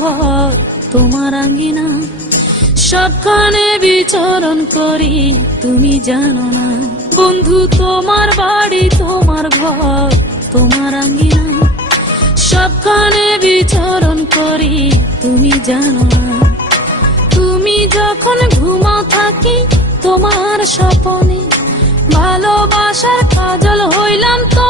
ঘর তোমার আঙ্গিনা, সবখানে বিচরণ করি তুমি জানো না। বন্ধু তোমার বাড়ি তোমার ঘর তোমার আঙ্গিনা, সবখানে বিচরণ করি তুমি জানো না। তুমি যখন ঘুমাও থাকি তোমার স্বপনে, ভালোবাসার কাজল হইলাম তো